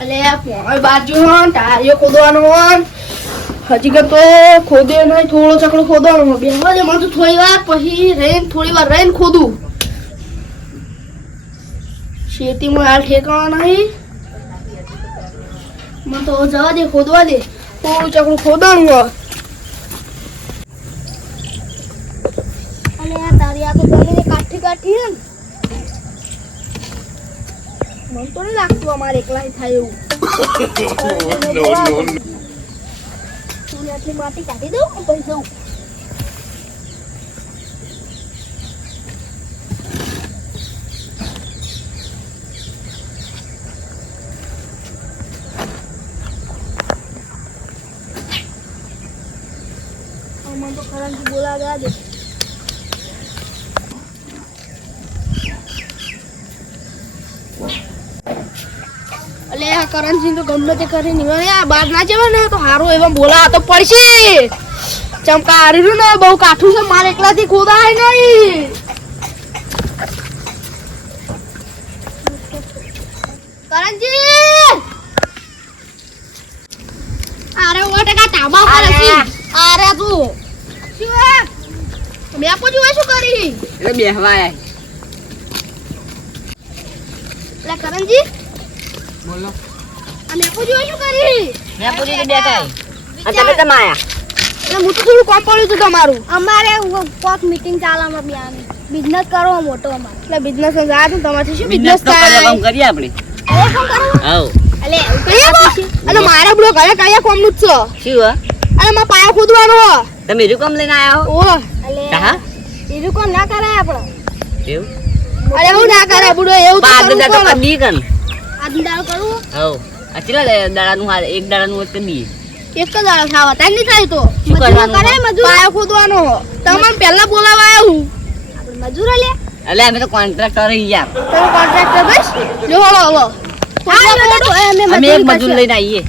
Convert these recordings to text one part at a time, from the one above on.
અલે પોય બાજુ હન ટાયો ખોદવાનો હન હજી કે તો ખોદે નહીં થોડો ચકડો ખોદવાનો બેહવા દે મને તો થોડી વાર પછી થોડી વાર રહીને ખોદું ખેતીમાં હાલ ઠેકાણા નહીં મને તો જવા દે ખોદવા દે થોડું ચકડું ખોદવાનું અને આ તારી આ તો જમીને કાઠી હે મને તો નહીં લાગતું અમારે એકલા થાય એવું આટલી માટી કાઢી દઉં પછી દઉં આમાં તો ખરાબ બોલા ગયા દે અલે આ કરણસિંહ તો ગમે તે કરી નીકળે આ બાર ના જવા ને તો હારો એવા બોલા તો પડશે ચમકા હાર્યું ને બહુ કાઠું છે મારે એકલાથી ખોદાય નહીં કરણજી અરે ઓ ટકા તાબા પર છે અરે તું શું બે પૂછું શું કરી એટલે બેહવાય લે કરણજી બોલો અમે પૂછું શું કરી મેં પૂરી બેઠા આ તમે તમાયા એટલે હું તો થોડું કામ પડ્યું હતું તમારું અમારે કોક મીટિંગ ચાલવામાં બેની બિઝનેસ કરવો મોટો અમારે એટલે બિઝનેસ માં જાય તો તમારથી શું બિઝનેસ બિઝનેસ તો થાય કામ કરીએ આપણે એ શું કરવું હાઉ અલે અને મારા બ્લોક હવે કયા કોમ નું જ છે શું હે અને મારા પાયા ખોદવાનો તમે રૂકમ લઈને આયા હો ઓ અલે હા એનું કોમ ના કરાય આપણે એવું અરે હું ના કરે બુડો એવું તો બાદ કરવું દા તો પડે. કદી કન આજદાર કરવું હાઉ આ ચલા દાડાનું હાર એક દાડાનું હોય કદી એક જ દાડો ખાવા તાર નહીં થાય તો શું કરવાનું કરે મજૂર પાયા ખોદવાનો તમને પહેલા બોલાવા આવ્યા હું આપણે મજૂર લે એટલે અમે તો કોન્ટ્રાક્ટર યાર તમે કોન્ટ્રાક્ટર બસ જો હળો હળો હા તો અમે અમે એક મજૂર લઈને આવીએ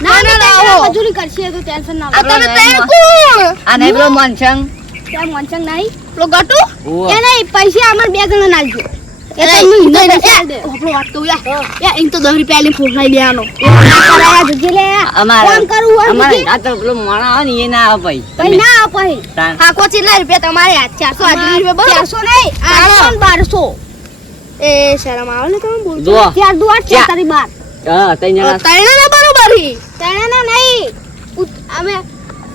ના ના, ના આવો. મજૂરી કરશે તો ટેન્શન ના આ લો તમે તૈયાર કોણ આ નહીં પેલો મનસંગ ત્યાં મોનસંગ નહીં પેલો ગટુ ઓહ એ નહીં પૈસા અમાર બે જણા નાલજો એ તો એનું હિંદો હિંદો પૈસા દે આપણો વાત કહું યા એમ તો 10 રૂપિયા લઈને ફોફલાઈ લેવાનો કરાયા જજે લે અમારે કામ કરવું હોય અમારે જજે. આ તો પેલો માણા આવે ને એ ના આવે ભાઈ કઈ ના અપાય તાન. હા કો કેટલા રૂપિયા તમારે 480 રૂપિયા બરાબર 400 નહીં 800 1200 એ શરમ આવે ને તમે બોલ જો ચાર દુ આઠ ચાર. તારી બાર હા તઈ જણા તૈણા ના બરોબર હી તણે ના નહીં અમે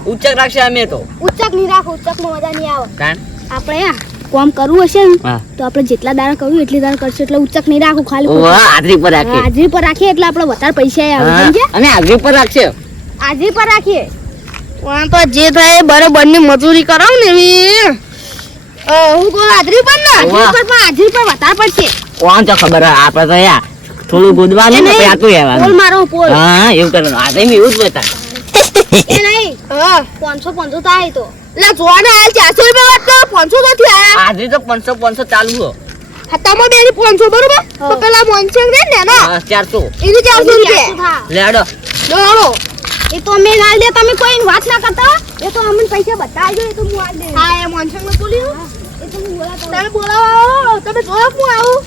ઉચ્ચક રાખશે અમે તો ઉચ્ચક નહીં રાખો ઉચ્ચક માં મજા નહીં આવે તાન આપણે આ કોમ કરવું હશે ને હા તો આપણે જેટલા દાડા કરવું એટલી દાડા કરશું એટલે ઉચ્ચક નહીં રાખું ખાલી ઓહ હાજરી પર રાખે હાજરી પર રાખીએ એટલે આપણે વધારે પૈસા આવે હા, સમજ્યા અને હાજરી પર રાખશે હાજરી પર રાખીએ વાં તો જે થાય બરોબર ની મજૂરી કરાવ ને એવી હું કહું હાજરી પર ને વાહ. હાજરી પર પણ હાજરી પર વધારે પડશે કોણ તો ખબર હે, આપણે તો યાર થોડું ગોદવાનું ને પછી આતું પોલ રહેવાનું મારો પોલ હા એવું કરવાનું આજે મેં એવું જ બતા એ નહીં હા 500 થાય તો એટલે જોવાને હાલ 400 રૂપિયા વાત કરો 500 નથી આયા હાજરી તો 500 ચાલુ હો હા તમે બેની 500 બરોબર તો પેલા મોનસંગ રે ને ના હા, 400 એની 400 400 રૂપિયા થા. લેડો દોડો એ તો અમે ના દે તમે કોઈ વાત ના કરતા એ તો અમને પૈસા બતાવજો એ તો હું આ દે હા એ મોનસંગ ને બોલ્યું એ તો હું બોલા તમે બોલાવો તમે જોવા હું આવું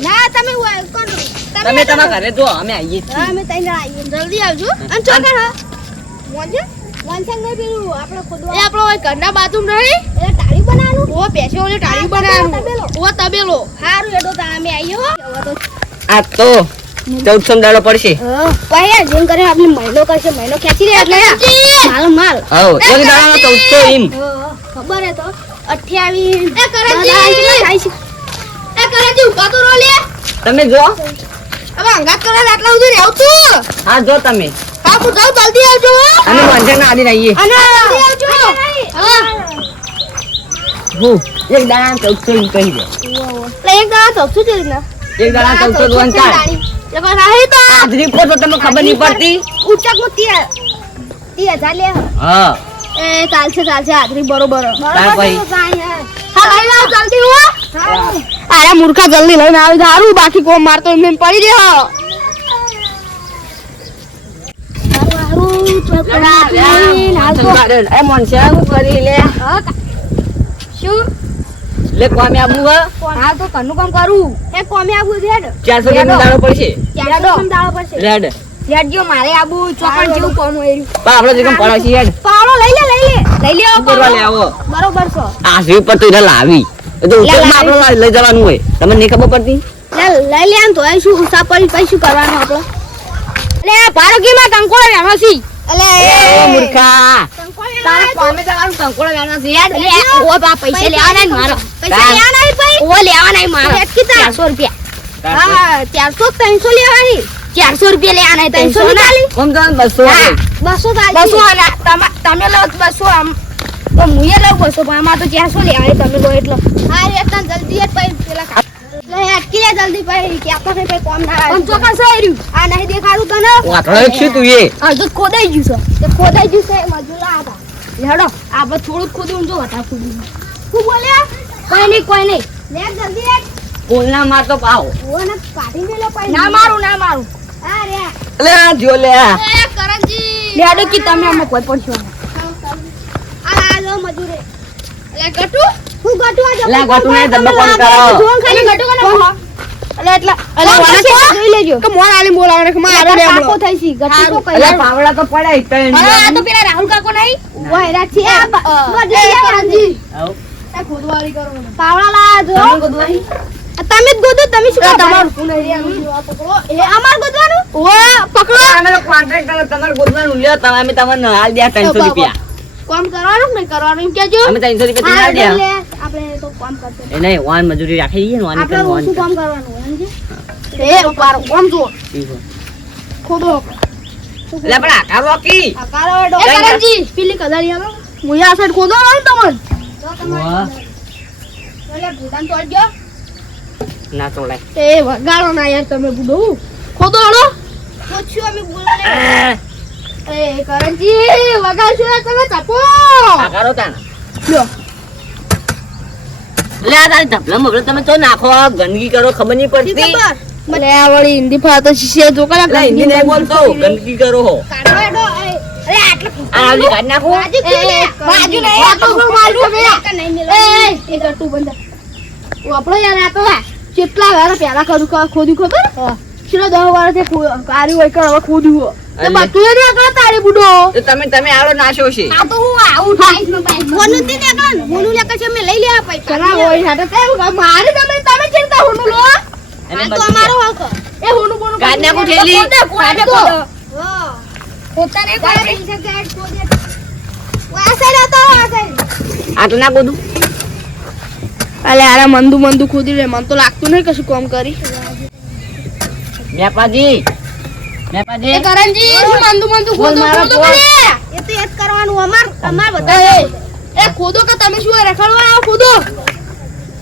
ના તમે કોણ તમે તમારા ઘરે જો અમે આવીએ છીએ હા અમે તઈ આવીએ જલ્દી આવજો અને અને ચોકર હા મોનસંગ વંશંગ નહીં પેલું આપણે એ ખોદવા આપણો ઓય ઘરના બાથરૂમ રહી એટલે ટાળી બનાવવાનું ઓ પેશે ઓલે ટાળી તબેલો. બનાવવાનું ઓ તબેલો હારું એડો તા અમે આવીએ હો હવે તો આ તો 1400 દાડો પડશે પૈયા જેમ કરે આપણે મહિનો કરશે મહિનો ખેંચી લે એટલે માલ માલ હો એક દાડાનો 1400 એમ ખબર હે તો 28 એ કરણજી! એ કરાજી ઉભા તો રો લે તમે જો હવે અંગાત કરવા આટલા સુધી રહેવું છું હા જો તમે હા હું જાઉં જલ્દી આવજો હો. અને મંજન ના આવીને આવીએ અને જલ્દી આવજો હા હું એક દાડા 1400 એમ કહી દો એટલે એક દાડા તો શું છે રીતના એક દાડા 1400 વંચાય એટલે કોઈ રાહી તો હાજરી પર તો તમને ખબર નહીં પડતી ઉચ્ચક માં 30,000 લે હા એ ચાલશે હાજરી બરોબર તાર ભાઈ હા લઈ લાવ જલ્દી હો અરે મૂર્ખા જલ્દી લઈને આવી સારું બાકી કોમ મારતો એમને એમ પડી રહ્યો એ મનસે હું કરી લે શું લે કોમે આબુ હા હા તો ઘરનું કામ કરું એ કોમે આવું છે હેડ 400 રૂપિયા દાડો પડશે ચારસો દાળો પડશે લેડ લેડજો મારે આબુ ચોકન જેવું કોમ હોય રહ્યું બા આપણે જે કામ પડાવશી હેડ પાવડો લઈ લે આવો કરવા લે આવો બરોબર છો આ સીવ પર તો ઇધર લાવી એ તો ઉકેલમાં આપણે લઈ જવાનું હોય તમને નહીં ખબર પડતી લઈ લે આમ તો એ શું ઉસા પડી પછી શું કરવાનું આપણો લે પારકીમાં કંકોળો વેણો છી ઓ મૂર્ખા તારે કોમે જવાનું કંકોળો વેણો છે યાર ઓ બા પૈસા લેવાના નહીં મારો પૈસા લેવાના નહીં ભાઈ ઓ લેવાના નહીં મારો કેટલા 400 રૂપિયા હા 400 300 લેવાની 400 રૂપિયા લેવાના 300 ની કોમ તો 200 200 તમે લો 200 આમ તો મુએ લઉં 200 પણ આમાં તો 400 લેવાય તમે લો એટલો હા રે તન જલ્દી જ પૈ પેલા લે અટકી લે જલ્દી પૈ કે આપણે કઈ કોમ ના આવે પણ ચોકન સહેર્યું આ નહીં દેખાડું તને વાતળો છે તું એ આ તો ખોદાઈ ગયું છે તે ખોદાઈ ગયું છે મજૂરા હતા લેડો આપણે થોડું ખોદ્યું જો હતા ખોદ્યું શું બોલ્યા કોઈ નહીં લે જલ્દી લે બોલના માર તો પાવ ઓને કાઢી મેલો પૈ ના મારું આ રે લે જો લે એ કરણજી લેડો કે તમે આમાં કોઈ પડશો આ લો મજૂરે લે ગટુ હું ગટુ આ લે ગટુ ને ધંધો કોણ કરો જોન ખાલી ગટુ કોને એટલે જોઈ લેજો કે મોણ આલી બોલાવે કે મારે રે કાકો થઈ સી ગટુ તો કઈ એટલે પાવડા તો પડાય તઈ આ તો પેલા રાહુલ કાકો નહીં ઓય રાછી આ કરણજી આવ એ ખોદવાળી કરો પાવડા લા જો તમે ગોદવાઈ તમે જ ગોદો તમે શું કરો તમારું પુનરિયાનું આ પકડો એ અમાર ગોદવાનું ઓ પકડો અમે તો કોન્ટ્રાક્ટ તમારે ગોદવાનું લ્યો તમે અમે તમને હાલ દે 300 રૂપિયા કામ કરવાનું કે નહીં કરવાનું એમ કેજો અમે 300 રૂપિયા હા, તમને હાલ દે આપણે તો કામ કરશે એ નહીં વાન મજૂરી રાખી દઈએ ને વાન આપણે વાન શું કામ કરવાનું હોય સમજે એ ઉપારો કામ જો ખોદો એટલે પણ આકાર રોકી આ કારો ડો એ કરણજી પેલી કદાળી આલો મુયા આ સાઈડ ખોદો ને તમને વાહ ઓલે ભૂદાન તોડ ગયો ના તોડાય એ વગાડો ના યાર તમે બુડો ખોદો હળો પૂછ્યું અમે બોલવાને એ કરણજી વગાડશો ને તમે તપો આકારો તાણ લ્યો લે આ તારી ધપલા મગળ તમે તો નાખો ગંદકી કરો ખબર નહીં પડતી મને આ વળી હિન્દી ફાતો શીશે જો કરે એટલે હિન્દી નહીં બોલતો ગંદકી કરો હો કાઢો એડો અરે આટલું આ આવલી કાઢ નાખો બાજુ નહીં આ તો શું મારું તમે? નહીં મેલો એ ગટુ બંધા વાપરો યાર આ તો કેટલા વાર પહેલા ખોદ્યું ખબર છેલ્લા 10 વાર થી કાર્ય હોય કે હવે ખોદ્યું હો તે બધું એને આગળ તારે બુડો તો તમે આવડો નાશો છે આ તો હું આવું થાય છે ભાઈ મોનું થી નીકળ મોનું લેકર છે મે લઈ લેવા પૈસા ચલા હોય હાટે કેમ મારે તમે ચિંતા હોનું લો અને આ તો અમારો હક એ હોનું બોનું કાઢ નાખું ઠેલી. હા પોતાને કોઈ છે ગાડ કો દે આ સાઈડ આતો આ સાઈડ આટલું ના ગોદું અલે આરા મંદુ ખોદી રે મન તો લાગતું નહીં કશું કામ કરી મેપાજી એ કરણજી શું મંદુ બોલ ખોદો મારા ખોદો બોલ. કરે એ તો એક કરવાનું અમાર બધા એ ખોદો કે તમે શું રખડવા આવો ખોદો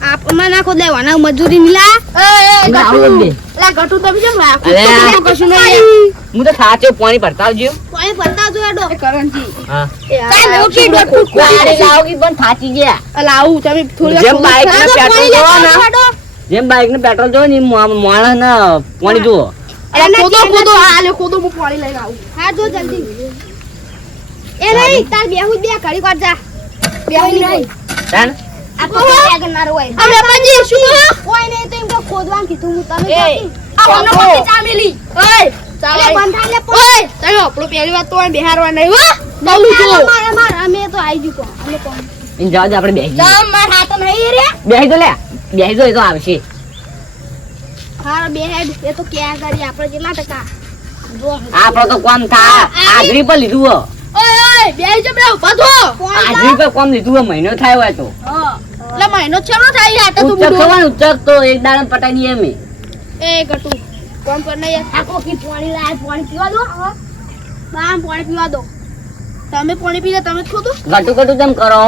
આપ અમાર નાખો દેવાના મજૂરી મિલા એ ના, આવું જ ગટુ લા ગટુ તમે કેમ રાખો અલે. તો કશું નહીં હું તો સાચો પાણી ભરતા આવજો કોઈ પડતા જો એડો એ કરણજી હા એ આ કાંઈ નોકી શું ગટુ ખોદો? અરે લાવગી પણ થાચી ગયા અલા આવું તમે થોડી જેમ બાઈક ને તો પેટ્રોલ પાણી જોવો લેવા ને જેમ બાઈક ને પેટ્રોલ જોવો ને એમ માણસ ને પાણી જુઓ ખોદો આલે ખોદો હું પાણી લઈને આવું હા જો જલ્દી એ નહીં તાર બેહુ બે ઘડી વાર જા બેહુ નહીં તાણ આ તો બેગ નારો હોય અમે પાજી શું કોઈ નહીં તો એમ કે ખોદવાનું કીધું હું તને એ, જાતી. આ મને પતિ ચામેલી ઓય અલે ચાલે બંધ થાય લે ઓય તમે આપણો પહેલી વાત તો અહીં બિહારવા નહીં હો બહુ જો અમાર અમે તો આવી જુ કો અમે કોણ એને જવા દે આપણે બેસી જઈએ. તમ માર હાથ નહીં રે બેસી તો લે બેસી તો એ તો આવશે હા બે હેડ એ તો ક્યાં કરી આપણે કેટલા ટકા જો આપણો તો કોમ થા હાજરી પર લીધું હો ઓય ઓય બેહી જ બે ઉભા થો હાજરી પર કોમ લીધું હો મહિનો થાય હોય તો એટલે મહિનો છેનો થાય આ તો ઉચ્ચક બુડો થવાનું ઉચ્ચક તો એક દાડમ પટાઈ દઈએ અમે એ ગટુ કોમ કર નહીં આ કોકી પાણી લાય પાણી પીવા દો બામ પાણી પીવા દો તમે પાણી પીને તમે જ ખોદો ગટુ ગટુ તેમ કરો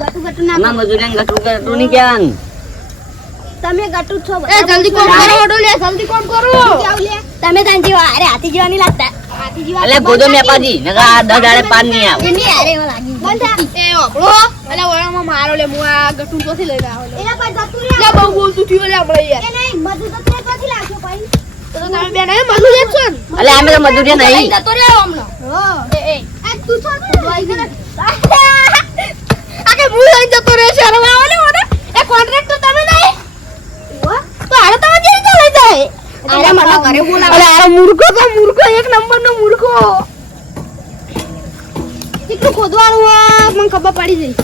ગટુ ગટુ ના એમાં મજૂરી ગટુ ગટુ નહીં કહેવાનું તમે ગટુ છો એ જલ્દી કોમ કરો ઓડો લે જલ્દી કોમ કરો જાવ લે તમે તાન જીવા અરે હાથી જીવા નહીં લાગતા હાથી જીવા એટલે ગોદો મેપાજી નકા આ 10 દાડે પાન નહીં આવે એની અરે એવા લાગી બંધ એ આપણો અલે ઓળામાં મારો લે હું આ ગટુ તોથી લઈને આવ્યો એલા કોઈ જતું રે લે બહુ બોલતું થયું લે આપણે યાર એ નહીં મજૂર તો તે પછી લાગ્યો ભાઈ તો તમે બેન એ મજૂર એક છો ને એટલે અમે તો મજૂરી નહીં જતો રહ્યો હમણો હા એ આ તું છો ને આ કે હું લઈને જતો રહ્યો શરમ આવે ને મને એ કોન્ટ્રાક્ટર તમે નહીં તો આરે તમે કેવી રીતે લઈ જાય અરે મને ઘરે બોલાવો અરે આ મૂર્ખો તો મૂર્ખો એક નંબરનો મૂર્ખો કેટલું ખોદવાનું મને ખબર પડી ગઈ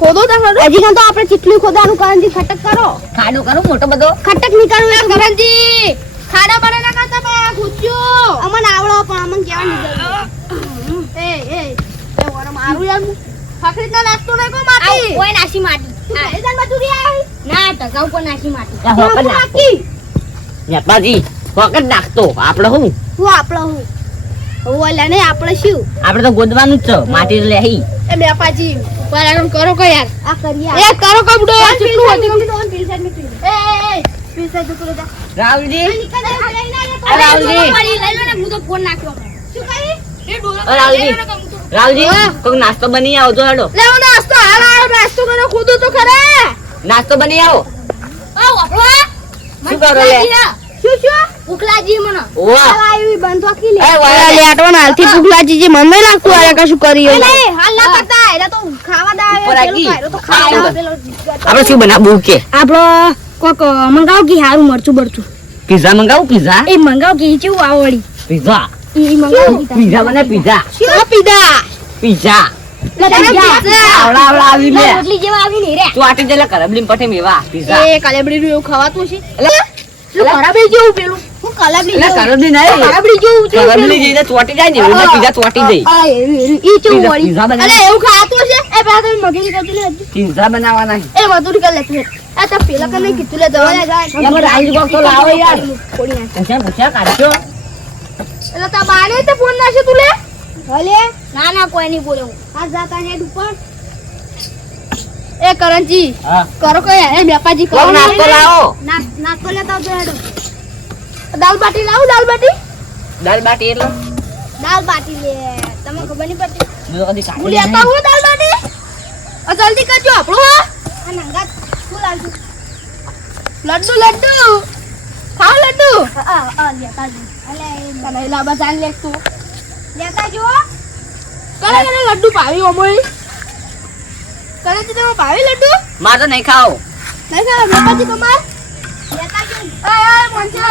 ખોદો તા ખોદો હજી કાં તો આપણે કેટલું ખોદવાનું કરણજી ખટક કરો ખાડો કરો મોટો બધો ખટક નીકાળવું એ કરણજી ખાડા બને ના કરતા બે ખુચ્યો અમને આવડો પણ અમને કહેવાની જરૂર એ ઓરે મારું યાર ફકરી ના નાખતો નહીં કો માટી કોઈ નાસી માટી એદાન મજૂરી આવી ના ટકાઉ પર નાસી માટી હોકર નાખતો નેપાજી હોકર નાખતો આપણે હું આપણો હું ઓલા ને આપણે શું આપણે તો ગોદવાનું જ છે માટી લે હી એ બેપાજી પરાગમ કરો કો યાર આ કરીએ એ કરો કબડો કેટલું હતું એ પીસા તો કરે રાહુલજી નીકળ રાહુલજી લઈ લો ને હું તો ફોન નાખ્યો શું કરી એ ડોલો રાહુલજી રાહુલજી કોઈ નાસ્તો બની આવો તો હેડો લેવો નાસ્તો હાલ આવો નાસ્તો કરો ખોદો તો ખરા નાસ્તો બની આવો આવ આપણો શું કરો લે શું ઉકલાજી મને ઓવા આવી બંધો કી લે એ વાળા લે લેટવાના હાલથી ભૂખલાજી જે મન નહીં લાગતું આરે કશું કર્યું નહીં હાલ ના કરતા એલા તો ખાવા દા ઉપર રાખી. તો ખાવા દા પેલો આપણે શું બનાવવું કે આપણો કોક મંગાવ કે હારું મરચું બરચું પિઝા મંગાવું પિઝા એ મંગાવ કે ચેવું આવડી પિઝા ઈ મંગાવ પિઝા બને પિઝા શું પીધા પિઝા આવડા આવડા આવી લે રોટલી જેવા આવી ને રે ચોટી જેલા કરબલી પઠે મેવા પિઝા એ કાલેબડી નું એવું ખવાતું છે એટલે ખરાબી જેવું પેલું હું કલાબલી એટલે કરબલી નહીં ખરાબડી જેવું છે કરબલી જઈને ચોટી જાય ને એવું પિઝા ચોટી જાય આ ઈ ચેવું પિઝા વળી પિઝા અરે બનાવ એવું ખાતું છે એ પેલા તમે મગેલી કરતી લે પિઝા બનાવવાના એ મજૂરી કર લેતી એ તો પેલા કને કીધું લે જવા એમાં રાઈસ બોક્સ તો લાવો યાર થોડી ના પૂછ્યા કાઢજો એટલે તા બાને તો ફોન નાખે તું લે ભલે ના કોઈ નહીં બોલે હું આ જાતા હેડ ઉપર એ કરણજી હા કરો કે એ બેપાજી કરો કોક નાસ્તો લાવો નાસ્તો લેતા આવજો હેડો દાલ બાટી લાવું દાલ બાટી દાલ બાટી એટલે દાલ બાટી લે તમને ખબર નહીં પડતી મેં તો કદી હું ખાધી લેતા નહીં. હું દાલ બાટી જલ્દી કરજો આપણું હો. આ નંગા ફૂલ આવજો લડ્ડુ લડ્ડુ ખાઓ લડ્ડુ લેતા જો અલે તને લાબા જાન લે તું લેતા જો કરે કરે લડ્ડુ પાવી ઓમોઈ કરે છે તમે પાવી લડ્ડુ મારે તો નહીં ખાઓ નહીં ખાવા બેપાજી તમાર લેતા જો એ મોંચા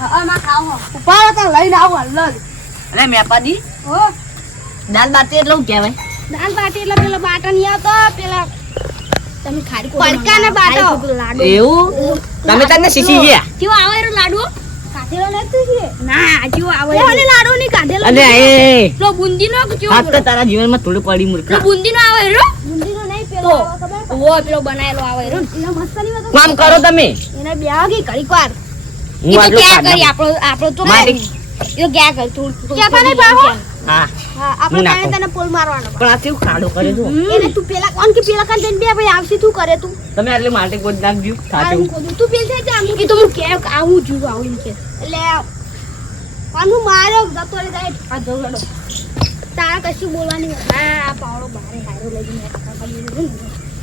હા માં ખાવ હો ઉપાડ તો લઈને આવો હલ્લ અને મેપાજી હો દાલ બાટી એટલે શું કહેવાય દાલ બાટી એટલે પેલા બાટા નહીં આવતો પેલા તમે ખાડી પડકાના બાટો. લાડુ એવું તમે તને શીખી ગયા કેવો આવે રે લાડુ કાઢેલો નથી કે ના કેવો આવે ઓલે લાડુ ની કાઢેલો અને એ લો બુંદી નો કેવો ફક્ત તારા જીવનમાં થોડું પડી મૂર્ખા બુંદી નો આવે રો બુંદી નો નહીં પેલો ઓ પેલો બનાયેલો આવે રો એનો મસ્ત નહીં હતો કામ કરો તમે એને બ્યાહ કે ઘડીક વાર હું એ તો આટલું ક્યાં કરી ખાધા. આપણો તો મારી. એ ક્યાં કર તું ક્યાં પાણી પાવો? હા હા હું આપણે નાખું. તને પોલ મારવાનો પણ આ કેવું ખાડો કરે છો એને તું પેલા કોણ કે પેલા કાન જઈને બે ભાઈ આવશે તું કરે તું તમે આટલે માટે ગોદ નાખજો આવું ખાતું ખોદું. તું પેલ થઈ જા હું કીધું હું કે આવું જુઓ આવું કે એટલે આનું માર્યો જતો રે જાય આ ઝઘડો તારા કશું બોલવાની હા આ પાવડો બારે હારો લઈ જઈને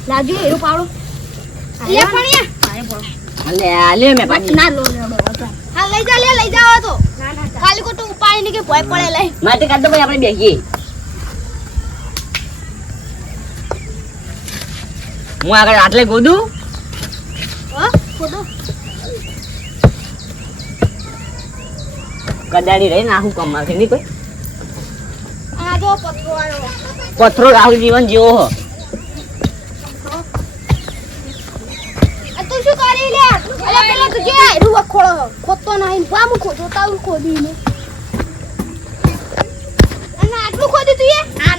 લાગ્યો એરો પાવડો લે પણ અલે આલે મે પાછી ના લો લેડો હા લઈ જા તો ના ના ખાલી ખોટું ઉપાડી ને કે ભય પડે લઈ માટે કાઢ દો ભાઈ આપણે બેસીએ હું આગળ આટલે ગોદું હો ખોટું કદાડી રહી નાખું કમમાં છે નહીં કોઈ આ જો પથરો આવ્યો પથરો રાહુલ જીવન જેવો હ આ તું શું કરી લે અરે પેલા તું જે રૂવા ખોદતો નહીં બામુ ખોદો તાવ ખોદીને અને આટલું ખોદી તું એ આ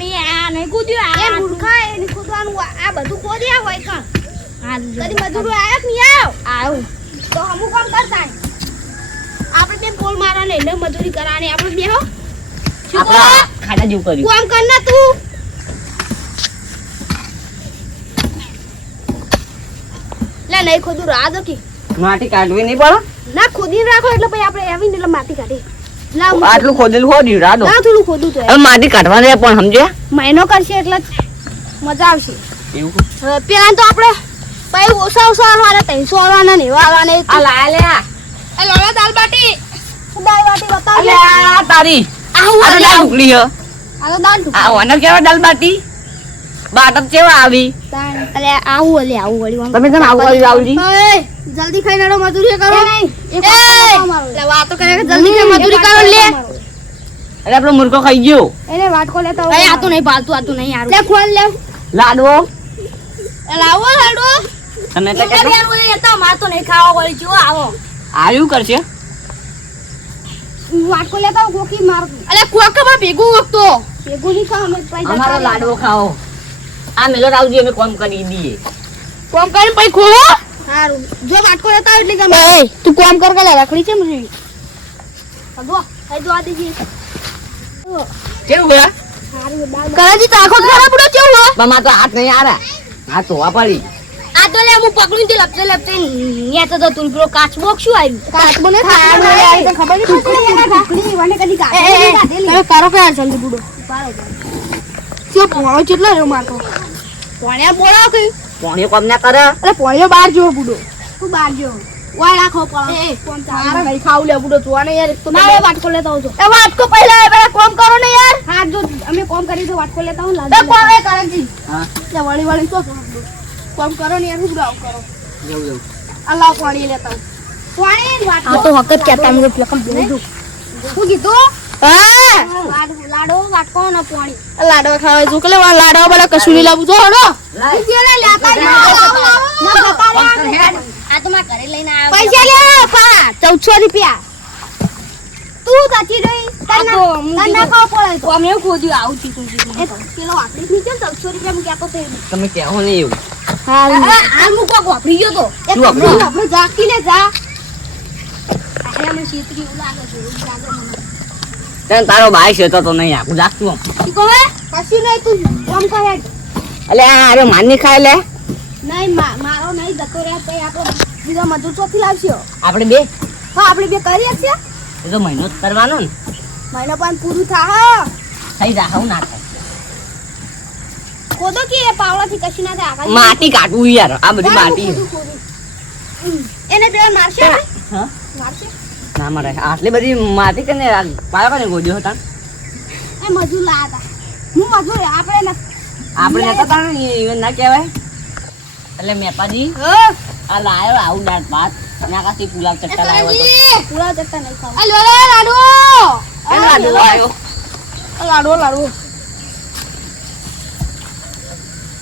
નહીં ખોદ્યું આ મૂર્ખા એને ખોદવાનું આ બધું ખોદ્યા હોય કણ કદી મજૂરો આયા કે નહીં આવ તો હમુ કામ કરતા આપણે બે પોલ મારવાને એટલે મજૂરી કરવાની આપણે બે હો શું આપણે આ ખાડા જેવું કર્યું કામ કર ના તું લે નહીં ખોદું રાહ દો કે માટી કાઢવી નહીં પડે ના ખોદીને રાખો એટલે પછી આપણે આવીને એટલે માટી કાઢી લાવ આટલું ખોદેલું હોડ્યું રાડો ના થોડું ખોદું તો હવે માટી કાઢવા દે પણ સમજ્યા મહિનો કરશે એટલે જ મજા આવશે એવું હવે પેલા તો આપણે પછી ઓછા આવવાના 300 આવવાના ને એવા આવવાના આ લાયા લે આ એ લોલા દાલ બાટી દાળ બાટી બતાવજે આ તારી આ હું આ તો દાલ ઢોકળી હ આ તો દાળ આ ઓનર કેવા દાલ બાટી બાટમ કેવા આવી અલે આવું ઓલે આવું વળી આમ. તમે કેમ આવું કરી રાવજી ઓય, જલ્દી ખાઈને આડો મજૂરી કરો એ નહીં, એ એ, ખાવા મારો. લે વાતો કરે કે જલ્દી ખાઈ મજૂરી કરો લે અરે આપણો મુર્ગો ખાઈ ગયો એને વાટકો લેતા અરે આ તો નહીં પાલતું આ તો નહીં લે હારું ખોલ લે. લાડવો એ લાવો લાડો તમે તો કેટલો માર તો નહીં ખાવા વળી જો આવો. આવ્યું કરશે વાટકો લેતા આવો, ગોખી માર. અલે કોકમાં ભેગું વખતો ભેગું નહીં ખાવા, અમે પૈસા અમારો ખાવા. લાડવો ખાઓ આ મેલો રાવજી અમે કોમ કરી દઈએ કોમ કરીને પછી ખોવો હારું. જો વાટકો લેતા આવો એટલે ગમે. એ તું કોમ કર કે લે રખડી છે મરી જો, અહીં જો આ દીધી. કેવું હે હારું, દાળ. કરાજી તાકો ખરાબ પડો કેવું હો બમા તો હાથ નહીં આરા હાથ ધોવા પડી આ તો લે હું પકડું તે લપસે લપસે ન્યા તો તું પેલો કાચબો શું આવ્યું? કાચબો ને ખાવાનું ખાવાનું આવે. આવે તો ખબર નહીં પડતી ઢોકળી વાને કદી એ, કાઢેલી એ, કાઢેલી. તમે કારો કયા જલ્દી બુડો બરાબર. શું પોણો કેટલો રહ્યો મારતો પોણ્યા બોલાવ કઈ પોણી કોમ ના કરે અરે પોણ્યો બાર જેવો બુડો તું બહાર જો. વાય રાખો પણ. એ, કોમ મારે ચાલે. નહીં ખાવું લે બુડો જોવાને યાર એક તો ના, હવે વાટકો લેતા આવજો. એ વાટકો પહેલા એ પેલા કોમ કરો ને યાર હા, જો અમે કોમ કરી તો વાટકો લેતા આવું એ લાગે. કોમ એ કરાજી હા લે વળી વળી તો કોમ કરો ને યાર હું બુડાવ કરો જવું જવું અલ્લાહ પાણી લેતા આવું. પાણી વાટકો. આ તો હકત કહેતા મને પેલા કમ બોલ દઉં શું કીધું? હા લાડો વાટકો ને પાણી. લાડવા ખાવા જો કે લાડવા બલા કશું નહીં લાવું જો હડો બીજે ને લેતા જ ના આવો. ના જતા રહ્યા. આ તો મારા ઘરે લઈને આવ્યો. પૈસા લે પા 1400 રૂપિયા તું તાચી રહી. તને ના ખાવા પડે તો. અમે ખોદ્યું આવું ચીકું એ પેલો વાપરી નીચે 1400 રૂપિયા માં કહેતો તો. તમે કહેવો નહીં એવું આ મૂકો વાપરી ગયો તો. એ શું વાપર્યું? આપણે જાકી લે જા. અરે અમે શીતરી એવું લાગે છે, એવું લાગે મને. તને તારો ભાઈ છે તો નહીં આખું લાગતું આમ ઈ કહે કશું નહીં, તું કામ કરે. એટલે આ અરે માની ખાય લે નહીં મારો નહીં જતો રહ્યા તો આપણે બીજા મજૂર ચોથી લાવશો. આપણે બે હા, આપણે બે કરીએ છીએ. એ તો મહિનો જ કરવાનો ને મહિનો પણ પૂરું થાય. થઈ જા હું ના થાય ખોદો કે એ પાવડાથી કશું ના થાય. આગળ માટી કાઢવું યાર આ બધી માટી ખોદું, ખોદું. એને પેલા મારશે ને? હા મારશે. ના મારે આટલી બધી માટી કને પાયો કને ગોડ્યો હતા એ મજૂર લાયા હતા. હું મજૂર આપણે ને આપણે નતા તાણે ઈવન ના કહેવાય એટલે મેપાજી આ લાયો આવું દાળ ભાત ના કાથી પુલાવ ચટ્ટા લાવ્યો હતો પૂરા જતા નહીં ખાવા. અલ્યો લે લાડો એ લાડવો આવ્યો લાડો લાડો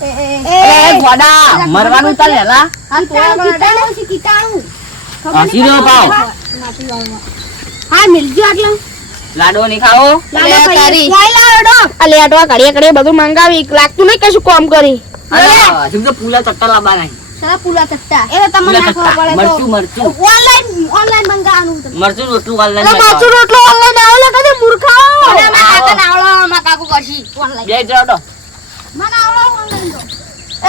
એ ગોડા મરવાનું તાર હેલા હા કીટાણું છે, કીટાણું. હસી રહ્યો પાવ હા, મિલજો આટલા. લાડવો નહીં ખાવો લાડો લે ખાઈએ. તારી. લાઈ લાડો. આ લેટવા ઘડીએ ઘડીએ બધું મંગાવી લાગતું નહીં કશું કામ કરી અરે હજુ તો પુલાવ ચટ્ટા લાવવા નહીં સાલા પુલા ચટ્ટા. એ તો તમને પુલા નાખવા ચટ્ટા પડે તો. મરચું ઓનલાઈન મંગાવવાનું તમને. મરચું રોટલું વાળવા અલા માચું રોટલો ઓનલાઈન આવે લે કદે મૂર્ખા અને મારા કાકાને આવડો, મારા કાકુ કરશી ઓનલાઈન. બે જાવ તો મને આવડો ઓનલાઈન તો.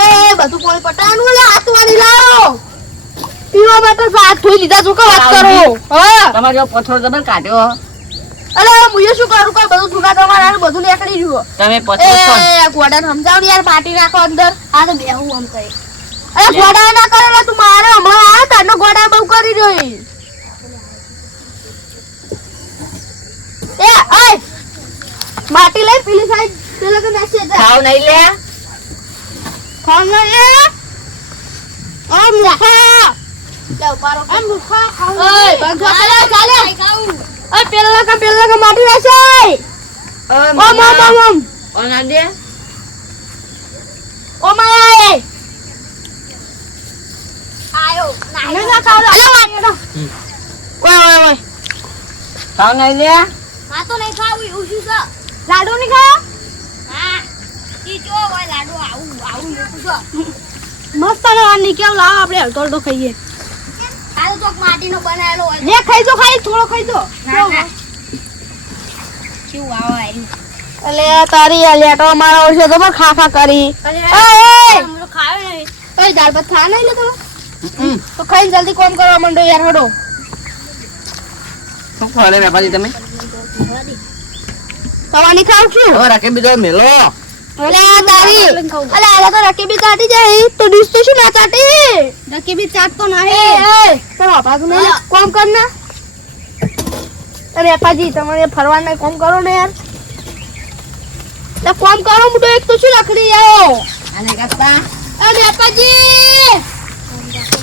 એ બધું કોઈ પટાવાનું લે હાથ વાળી લાવો પીવા માટે હાથ ધોઈ લીધા છો કે વાત કરો હા તમારે જો પથ્થર જબર કાઢ્યો અરે મુયે શું કરું કઈ બધું જુના તમારા બધું નીકળી ગયું તમે પથ્થર કોણ એ ગોડા સમજાવ ને યાર પાટી નાખો અંદર આ તો બેહું આમ કરે. અરે ગોડા ના કરે લે તું મારે હમણાં આ તારનો ગોડા બહુ કરી રહ્યો એ ઓય માટી લઈ પેલી સાઈડ પેલા કે નાખી દે ખાવ નહીં લે ખાવ ને એ આ મૂર્ખા લે ઉપાડો. આ મૂર્ખા ખાવ ઓય, બંધો ચાલે, ચાલે. ખાવું. ઓય પેલા કા માટી નાખે ઓમ ઓમ ઓમ ઓમ ઓના દે ઓ માય આયો. ના ના ખાવ લે ઓય ઓય ઓય ખાવ નહીં લે માં તો નહીં ખાવું, એવું શું છે? લાડુ ની ખા હા. ઈ જો હોય લાડુ આવું આવું મોટું છે. મસ્ત ને આની કેમ લાવ આપણે હલકો હલકો ખાઈએ આ તો ચોક માટીનો બનાવેલો હોય. લે ખાઈ જો ખાઈ થોડો ખાઈ જો ના, ના. કેવું આવે આયરું. અલે તારી આ લેટો મારા ઓળશે તો પણ ખા ખા કરી અરે, ઓય આમ તો ખાયો નહીં. ઓય દાળ ભાત ખા નહીં લે તો તો ખાઈને જલ્દી કામ કરવા માંડો યાર હડો શું ખવડે મેપાજી તમે તવાની ખાવ છું હવે રાખે બીજો મેલો અલે તારી અલે આલા તો રકેબી ચાટી જાય તો ડીશ તો શું ના ચાટી નક્કી બી ચાટ તો એ નહીં. એ તો બાપા તું નહીં કામ કર ને અરે અપાજી તમારે ફરવાના કામ કરો ને યાર તો કોમ કરો મુડો એક તો શું લખડી આવો આને કરતા એ મેપાજી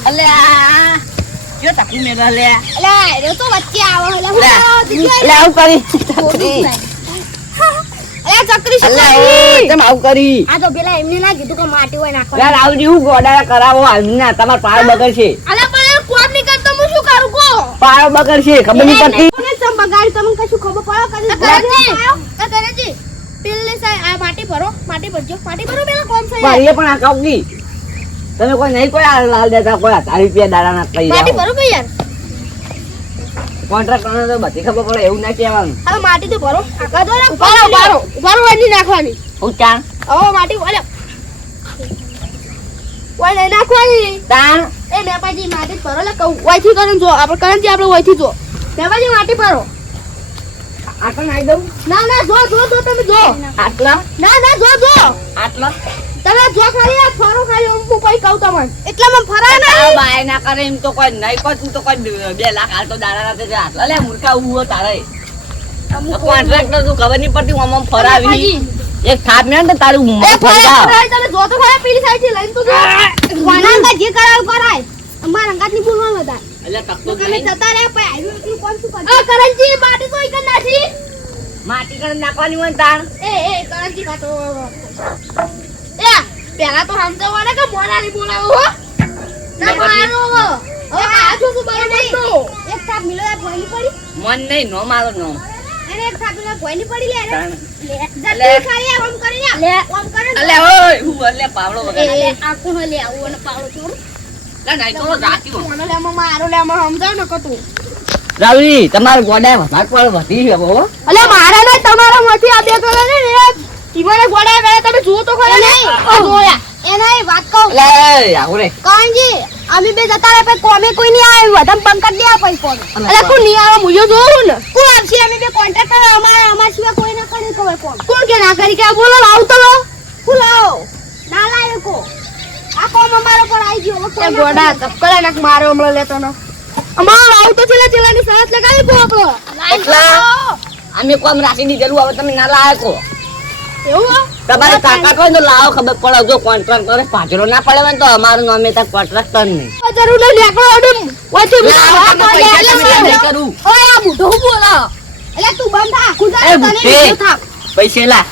અલે આ જો તકુ મેલા લે અલા એ તો વચ્ચે આવો એટલે હું લે. કરો દીદી લે આવું કરી ચકરી અલા ચકરી શું અલે કરી? તમે આવું કરી આ તો પેલા એમને ના કીધું કે માટી હોય નાખો યાર આવડી હું ગોડા કરાવો ના તમાર પાળ બગડશે અલા પણ યાર કોમ નહીં કરતો હું શું કરું કો પાળ બગડશે ખબર નહીં પડતી કોને સમ બગાડી તમને કશું ખબર પડો કદી કરેજી પેલે સાઈ આ માટી ભરો માટી ભરજો માટી ભરો પેલા કોમ છે ભાઈએ પણ આ કાઉકી તમે કોઈ નહીં કોઈ આ લાલ દેતા કોઈ 1000 રૂપિયા દાડા ના થઈ માટી જાવ ભરો ભાઈ યાર કોન્ટ્રાક્ટ કરવાનો તો બધી ખબર પડે એવું ના કહેવાનું હવે માટી તો ભરો આગા દો ને ઉભારો વાડી નાખવાની હું ચાણ હવે માટી ઓલે ઓલે નાખવાની તાણ એ મેપાજી માટી ભરો લે કહું ઓયથી કરીને જો આપણે કરંજી આપણે ઓયથી જો મેપાજી માટી ભરો આટલા નાઈ દઉં ના ના જો તમે જો આટલા ના જો આટલા તમે જો ખાલી આ ફરો ખાલી હું કોઈ કહું તમને એટલે મને ફરા ના આ બાય ના કરે એમ તો કોઈ નહીં કોઈ તું તો કોઈ 2 લાખ હાલ તો દાડા ના તે આટલા લે મૂર્ખા ઉવો તારે કોન્ટ્રાક્ટ તું ખબર નહીં પડતી આમ આમ ફરાવી એક થાપ ને તો તારું એ મોં ફરતા તમે જો તો ખરા પેલી સાઈડ થી લઈને તો જો વાના જે કરાવ કરાય અમાર અંગાત ની બોલવાનું હતા એટલે તકતો તમે નહીં જતા રહ્યા પછી આવ્યું એટલું કોણ શું કરે આ કરંજી માટી તો એક જ નાખી માટી કરે નાખવાની હોય ને તાણ એ કરંજી કાટો એ પેલા તો સમજાવવાને કે મોરારી બોલાવો હો ના મારો હવે આ જો તું બરાબર તો એક થાપ મિલો આ ભોયની પડી મન નહીં નો મારો નો એને એક થાપ મિલો ભોયની પડી લે તાણ જલ્દી ખાલી આમ કરી લે આમ કરે અલે ઓય હું અલે પાવડો વગર એ આખું લે આવું અને પાવડો છોડ લે નહીં તો જાતી મને લેમાં મારો લેમાં સમજાવ ને કતું રાવલી તમાર ગોડા વધારે પર વધી છે હો અલે મારા ને તમારા માંથી આ બે તો ને ઈમાને ગોડા ગયા તમે જુઓ તો ખરા નહીં જોયા એના વાત કહું લે આવો રે કાંજી અમે બે જતા રહ્યા પછી કોમે કોઈ નહીં આવ્યું વધમ પંકજ નહીં આ પૈસો અલે કોણ નહીં આવે મુયો જોઉં ને કોણ આવશે અમે બે કોન્ટ્રાક્ટર અમાર સિવાય કોઈ ના કરે ખબર કોણ કોણ કે ના કરી કે બોલો લાવ તો હું લાવો ના લાવ્યો કો આ કોમ અમારો પર આવી ગયો હવે એ કોઈ ગોડા તપકડા નાક મારો હમણાં લેતો ન અમાર લાવ તો ચેલાની સાથ લગાવી કો આપણો એટલા અમે કોમ રાખી દીધેલું હવે તમે ના લાયકો એવું તમારે કાકા કોઈ તો લાવો ખબર પડે જો કોન્ટ્રાક્ટ કરે પાછળ ના પડે ને તો અમારું નામે તા કોન્ટ્રાક્ટર નહીં જરૂર નહીં લેકડો અડમ ઓથી લાવો તમે પૈસા તમે નહીં કરું ઓય આ બુઢો હું બોલા એટલે તું બંધ થા ખુદા એ તને બુટ્ટે બીજો થાપ પૈસા લા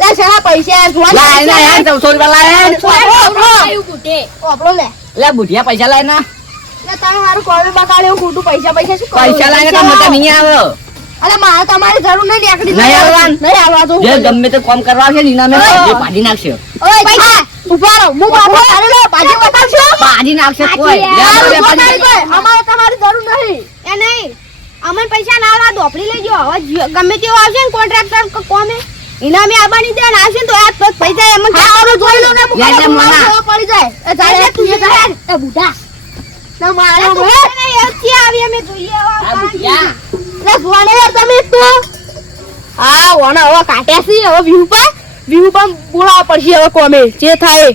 એ છેલા પૈસા લા એના યાર 300 રૂપિયા લાય આપણો લે લે બુઢિયા પૈસા લાય ના એટલે તમે મારું કોલ બગાડ્યો ખોટું પૈસા શું કરો? પૈસા લાય તો મજા નહીં આવે અરે મારે તમારી જરૂર નહીં લેકડી નહીં આવવાનું. નહીં આવવા દો જે ગમે તે કામ કરવા છે નીના મે જે પાડી નાખશે ઓય પૈસા ઉભા રહો હું બાપો તારે લે પાછી બતાવશો પાડી નાખશે કોઈ યાર, લે, ઉભા પાડી થઈ ગઈ. અમારે તમારી જરૂર નહીં એ નહીં અમને પૈસા ના આલા ધોપડી લઈ ગયો હવે ગમે તેવો આવશે ને કોન્ટ્રાક્ટર કોમે એના મે આબાની દે આવશે ને તો આ તો પૈસા એમ જ હારું જોઈ લો ને લે, લે, મોના. પડી જાય એ ચાલે તું એ જા એ બુઢા ના મારો આવી અમે જોઈએ આ બુઢિયા લે જોવાને યાર તમે એક તો હા ઓના હવે કાટ્યા છે હવે વ્યૂ પર બોલાવવા પડશે હવે કોમે જે થાય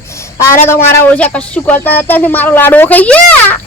અરે તો મારા ઓછા કશું કરતા હતા ને મારો લાડવો ખાઈ ગયા